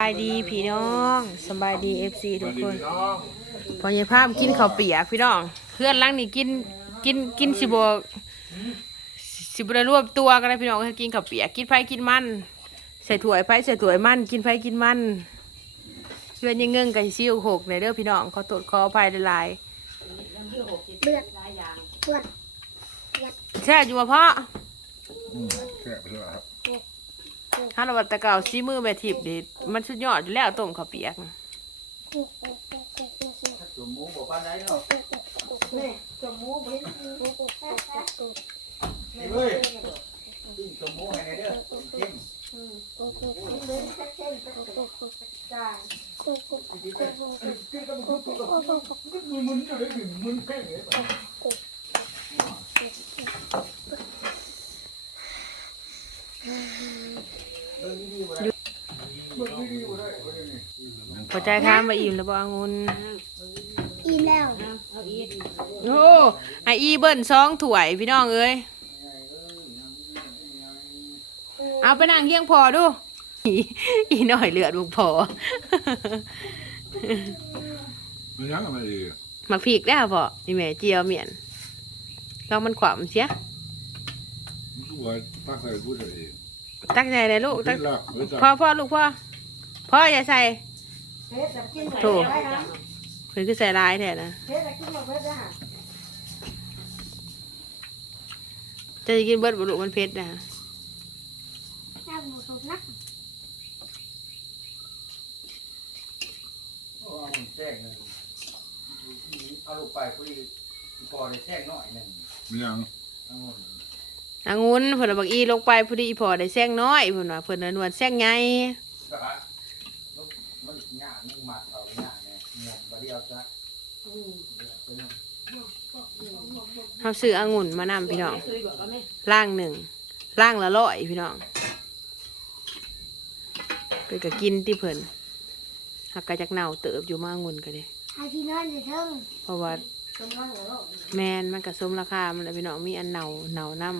สบายดีพี่น้องสบายดีเอฟซีทุกคนพอยายภาพกินข้าวเปียกพี่น้อง เพื่อนหลังนี่กินกินกินสิบสิบได้รวบตัวกันนะพี่น้องให้กินข้าวเปียกกินไผกินมันใส่ถ้วยไผใส่ถ้วยมันกินไผกินมันเพื่อนยังเงิงกับซิวหกในเด้อพี่น้องขอโทษขออภัยหลายเลือดเลือดๆแช่อยู่ว่าพ่ออืมแค่ไปเลยครับ ถ้าเราวัดแตะเก่าซีมือแม่ทิพย์ดิมันสุดยอดอยู่แล้วต้มข้าวเปียกตัวหมูบอกว่าได้เนาะนี่เว้ยปิ้งตัวหมูให้ได้เด้อเข้ม พอใจทามมาอิ่มแล้วบ่องุนอิ่มแล้วโอ้ไออีเบิ้ลสองถ้วยพี่น้องเอ้ยเอาไปนั่งเฮียงพอดูอีอีหน่อยเลือดบุกพอมันยังไม่ดีมาพีกได้วพออีแม่เจียวเมียนลองมันขวามเสียมันสวยตั้งใจพูดอะไรตั้งใจเลยลูกตั้ตั้งงหลักไว้จ้ะพ่อพ่อลูกพ่อพ่ออย่าใส่ โถเพิ่นคือใส่ร้ายแท้นะจะกินเบิดบุรุมันเผ็ดนะน้ำหมูสุกนะเอาแจ้งนึงเอาลูกไปคุยพอได้แจ้งหน่อยนึงมันยังเอาองุ่นเพิ่นเอาบักอีลงไปพอดีพอได้แซงน้อยเพิ่นว่าเพิ่นน่ะนวลแซงใหญ่ ก็มันหยามึงหมัดเอาหยาเนี่ยเงินบาเดียวจ้ะเฮาซื้อองุ่นมานำพี่น้องล่างหนึ่งล่างละร้อยพี่น้องเพิ่นก็กินที่เพิ่นหักกะจักเน่าเติบอยู่มาองุ่นก็เด้ให้พี่นอนอยู่เทิงเพราะว่าแมนมันก็สมราคามันแหละพี่น้องมีอันเน่าเน่านํ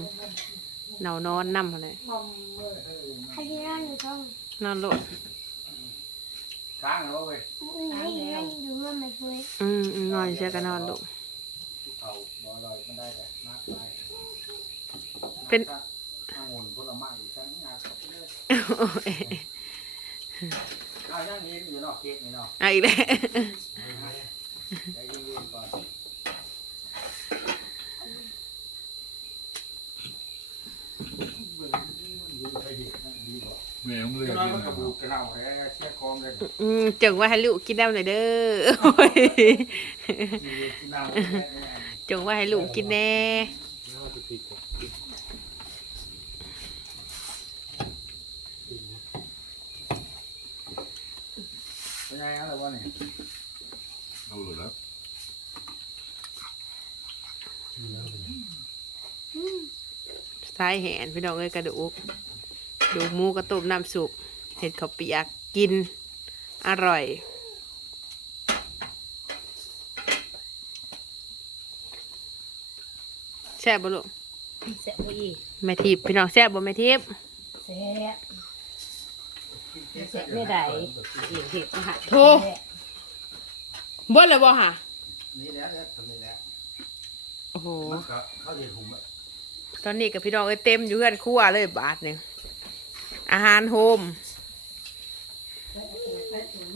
เน่านอนนำหั่นแหละให้พี่นอนอยู่เทิงนอนโลด ค้างแล้วเว้ยให้พี่นอนอยู่เมื่อไม่เคยอืมอืมนอนเสียก็นอนลูกเขาบ่ลอยมันได้แต่มากไปเป็นองุ่นผลไม้อีกครั้งงานสดเลยโอ้ยเอาย่างนี้อยู่เนาะเค้กนี่เนาะ เอาอีกแล้ว ใจเย็นๆก่อน แม่ขอยจะกนอนกินมันกระบูกกระเน่าแท้เชี่ยคองเลยอืมจงว่าให้ลูกกินได้หน่อยเด้อโอ้ยชีวิตที่เน่าจงว่าให้ลูกกินแน่เป็นไงอะไรวะเนี่ยเอาหลุดแล้วสายแหนพี่น้องเอ้ยกระดูกดูหมูกระตุบน้ำสุป เห็ดข้าวเปียกกิน อร่อย แซ่บบ่ลูกแซ่บบ่อีกแม่ทิพย์พี่น้องแซ่บบ่แม่ทิพย์แซ่บแซ่บไม่ได้อีกเห็ดอาหารโทรเบ่เลยบ่ฮะนี่แหละเนี่ยทำนี่แหละโอ้โหมันก็เข้าเย็นหุมอะตอนนี้กับพี่น้องเอ้ยเต็มอยู่เพื่อนครัวเลยบาทหนึ่งอาหารโฮม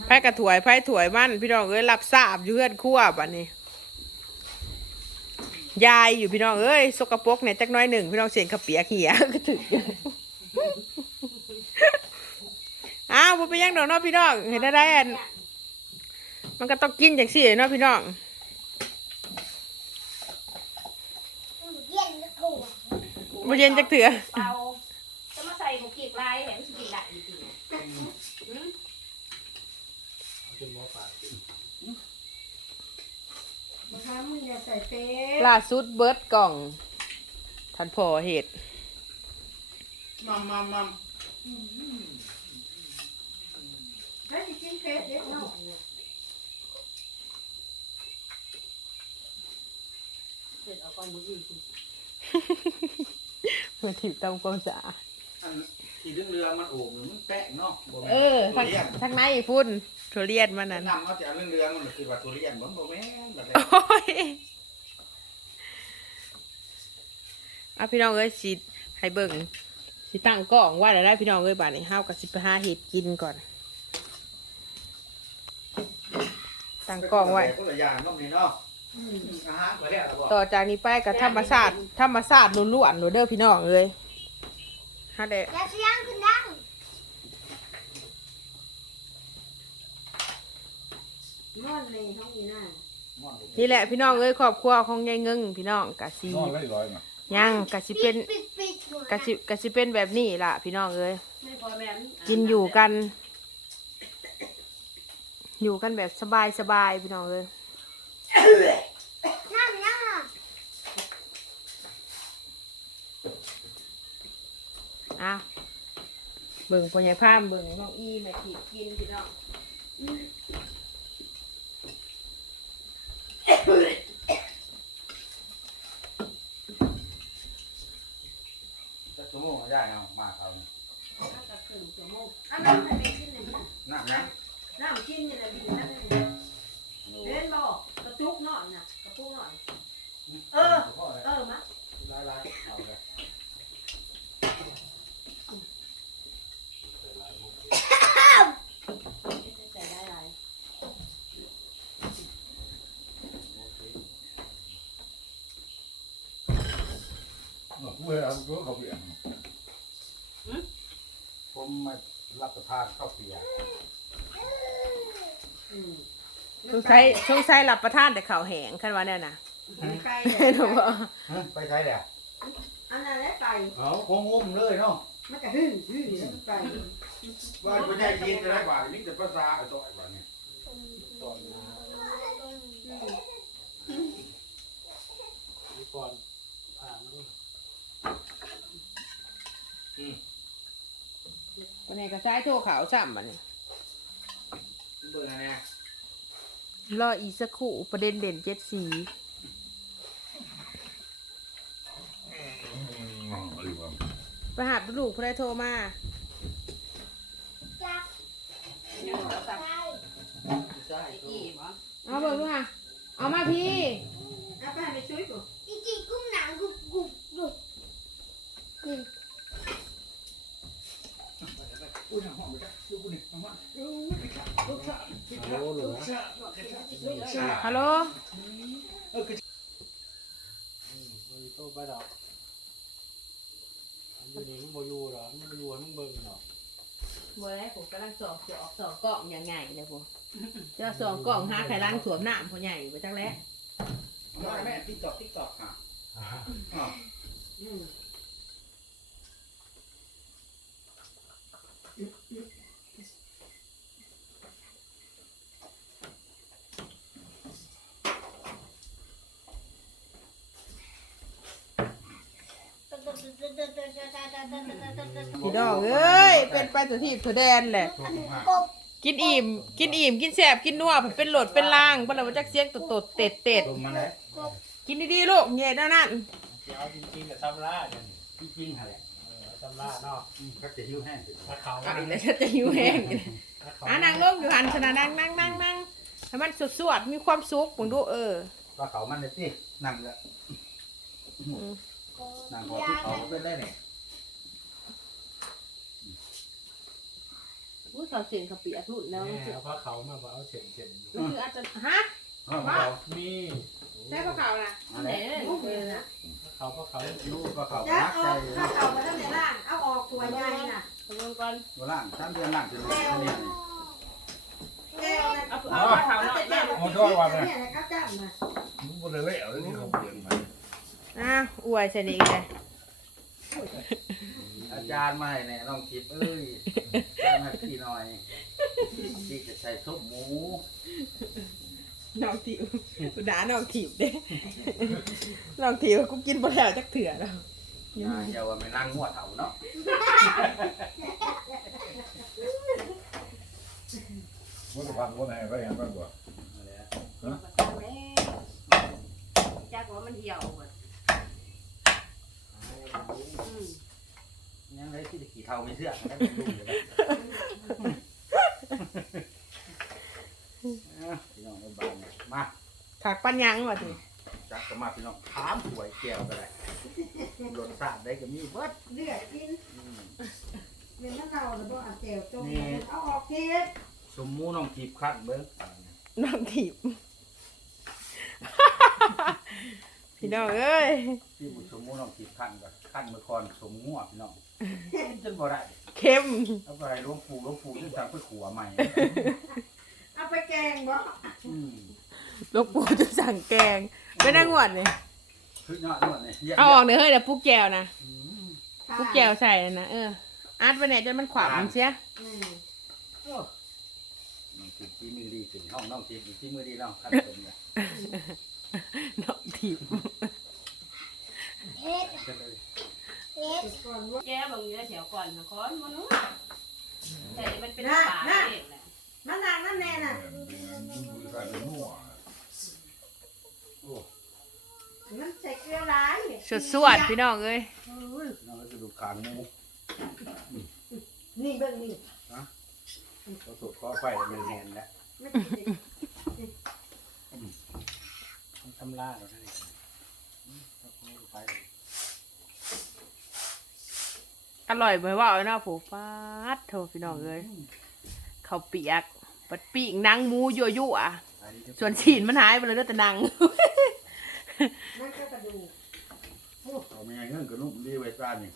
ไผ่กระถวยไผ่ถวยมันพี่น้องเอ้ยรับทราบอยู่เพื่อนครัวบัดนี้ ยายอยู่พี่น้องเอ้ยสกปรกเนี่ยจักหน้อยหนึ่งพี่น้องเสียงขับเปียกเหียก็ถึงอ้าวบ่เป็นหยังดอกเนาะพี่น้องเห็นได้ได้อันมันก็ต้องกินจากสิเนาะพี่น้องเย็นก็ถูกบ่เย็นจักเถื่อ เปล่าจะมาใส่หมูกีกลายแถมสิกินได้จริงๆ นะคะมึงอย่าใส่เฟซล่าสุดเบิร์ดกล่องทันพอเหตุมัมมัมมัมแล้วจะกินเฟซเด็กเนาะเสร็จเอาก้อนมืออื่นมาถีบตามความสะอาด อัน ที่เรื่องเรือมันโอ่งมันแปะเนาะบ่แม่นเออทุทางเรียนทางในพุ่นทุเรียนมันนั่นนำเขาจะเอาเรื่องเรือมันคือว่าทุเรียนมันบ่แม่นแบบนี้โอ้ยเอาพี่น้องเอ้ยสิให้เบิ่งสิตั้งกล้องไว่าแล้วได้พี่น้องเอ้ยบาดนี้เฮากับสิไปหาเห็ดกินก่อน ตั้งกล้องไว้ คนละอย่างเนาะนี่เนาะอาหารก็แล้วล่ะบ่ ต่อจากนี้ไปกับธรรมศาสตร์ธรรมศาสตร์ล้วนๆโลดเด้อพี่น้องเอ้ย ฮาเด้อย่าเสียงขึ้นดังนอนในห้องนี้น่ะม่อนบ่นี่แหละพี่น้องเอ้ยครอบครัวของยายเงิงพี่น้องกะสินอนไล่ร้อยมายังกะสิเป็นปิดปิดกะสิกะสิเป็นแบบนี้ล่ะ พี่น้องเอ้ยไม่พอแม่นกินอยู่กัน อยู่กันแบบสบายสบายๆพี่น้องเอ้ย น้ำยังอะ อะเบิ่งพ่อใหญ่พามเบิ่งน้องอีแม่ขีดกินพี่น้องจะชั่วโมงก็ได้เอามาเขานี่ก็ครึ่งชั่วโมงอันนั้นให้ไปกินหนึ่งนะน้ำยังน้ำกินนี่แหละดีนะเล่นบ่กระตุกหน่อยน่ะกระตุกหน่อย เออ เออมาลายๆเอาเลย ใส่ได้หลาย กูให้เอากูเขาเปลี่ยน ผมมา รับประทานข้าวเปียกอืมสงสัยสงสัยหลับประทานแต่ข้าวแหงคันว่าแน่น่ะไม่ไกลเห็นบ่ฮะไปใช้แหละอันนั้นแหละไก่เอาคงงุ้มเลยเนาะมันก็ฮึ่ยฮึ่ยแล้วมันไก่ว่าไม่ได้ยินจะได้บาทนี่แต่ภาษาไอ้ตัวไอ้บาทเนี่ยวั นนี้ก็ใช้โทรขาวซ้ำบัดนี้เบื่อเนี่ยรออีกสักครู่ประเด็นเด่นเจ็ดสีอะไรวะไปหาลูกผู้ใดโทรมา จับยังต่อสักใช่ใช่อีกวะเอาเบิ่งดูค่ะ เอามาพี่ เอาไปให้ไปช่วยกู อีจีกุ้งหนังกุบกุบกุบนี่ อุ้ยห้องไปจ้ะดูกูนี่ห้องมา ฮัลโหลมันโตไปดอกอันอยู่นี่มันโมยูหรอมันโมยูให้มึงเบิ่งเนาะเมื่อไรผมกำลังสอบสอบสอบกล่องยังไงเลยผมจะสอบกล่องหาไข่ล้างสวมน้ำพ่อใหญ่ไปจังแล้วมาแม่ติ๊กตอกติ๊กตอกอะอะอืม พี่น้องเอ้ยเป็นไปตัวที่ตัวแดนแหละตัวผมอะกบกินอิ่มกินอิ่มกินแสบกินนัวเป็นโหลดเป็นล่างบ่แล้วว่าจักเสียงตดตดเต็ดเต็ดลงมาแล้วกินดีๆลูกเงี้ยนั่นนั่นเดี๋ยวเอาจริงๆกับซัมล่าเนี่ยจริงๆฮะแหละเออซัมล่าเนาะก็จะหิ้วแห้งสิถ้าเขาอะอีกแล้วฉันจะหิวแห้งถ้าเขาอะนั่งลงอยู่หันชนะนั่งนั่งนั่งนั่งให้มันสวดๆมีความสุขผมดูเออก็เขามันเลยสินั่งเลย นั่งพอที่เขาเป็นได้เนี่ยอู้สาวเสียงขับเปียกรุ่นแล้วแม่เอาผ้าเขามาบอกเอาเฉียนเฉียนอยู่มันคืออาจจะฮะเขาเขามีใช่ปะเขานะอะไรลูกเลยนะเขาผ้าเขาลูกก็เขาจะนักเอาใจถ้าเอามาตั้งแต่ล่างเอาออกตัวใหญ่น่ะตกลงก่อนโบราณสามเดือนล่างถึงนี่แก้วนะเอาเอาผ้าขาวหน่อยแก้วเนี่ยนะข้าวจ้ำนะมึงบ่ได้เละแล้วที่เขาเปลี่ยนมา อะอวยชนิดเลยอาจารย์มาให้แน่น้องทิพย์เอ้ยอาจารย์ให้พี่หน่อยที่จะใส่ซุปหมูน้องถิวกูด่าน้องถิวเด้น้องถิวกูกินบ่แล้วจักเถื่อแล้วอ่าอย่าว่าไม่นั่งหัวเถาเนาะว่าจะพังว่าไหนไปยังบ้างกว่าจักว่ามันเหี่ยวหมดอืมม ยังได้ที่ขี่เท่าไม่เชื่อได้เป็นลุงอยู่แล้วพี่น้องในบ้านมาถักปัญญังว่ะทีจักก็มาพี่น้องถามสวยแก้วก็ได้รสชาติได้ก็มีเบิดเลือดกินอืมเป็นมะนาวหรือบ่อันเจียวจงนี่เอาออกเทสสมมูน้องจีบขั้นเบิ้งน้องถีบ พี่น้องเอ้ยที่บุสมมูน้องจีบขั้นก็ขั้นเมื่อก่อนสมงัวพี่น้องจนบ่ได้เข้มแล้วบ่ได้หลวงปู่หลวงปู่จนสั่งไปขัวใหม่เอาไปแกงบ่อืมลูกปูจะสั่งแกงไม่ได้งวดเลยคือยอดนวดเนี่ยเยี่ยมเอาออกเดี๋ยวเฮ้ยเดี๋ยวปุ๊กแก้วนะอืมปุ๊กแก้วใส่นะนะเอออัดไปเนี่ยจนมันขวางเสียอืมโอ้น้องจีบที่มือดีขึ้นห้องน้องจีบอีกที่มือดีน้องขั้นตรงเนี่ย น้องถีบ เอ็ดจะเลยเอ็ดเก็บอนว่าแกบางเนื้อแถวก่อนนะคอนมันนู้นแต่มันเป็นป่าเองแหละมะนนาวนั่นแน่น่ะเป็นมือใส่เป็นนัวมันใส่เกลือร้ายสดสวดพี่น้องเอ้ยน้องจะดูขางมูนี่เบิ่งนี่เขาสุดก็ไฟมันแหนแล้วทำล่าเราได้ไป อร่อยเบยว่าเอาเนาะผูฟาดโทพี่น้องเอ้ยข้าวเปียกปัดปีกหนังหมูยั่วยั่วๆส่วนฉีนมันหายไปเลยเหลือแต่หนังมันก็กระดูกเอาไม่งั้นเงื่อนกับนุ่มดีไว้ซ่านนี่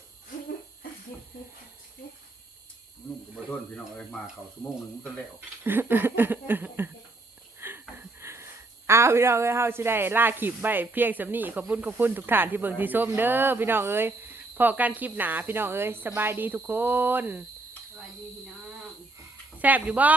นุ่มกับมาต้นพี่น้องเอ้ยมาเขาชั่วโมงหนึ่งมันก็แล้วเอาพี่น้องเอ้ยเฮาสิได้ล่าคลิปไว้เพียงสำนี้ขอบคุณขอบคุณทุกท่านที่เบิ่งที่ชมเด้อพี่น้องเอ้ย พอกันคลิปหนาพี่น้องเอ้ยสบายดีทุกคน สวัสดีพี่น้อง แซ่บอยู่บ่ส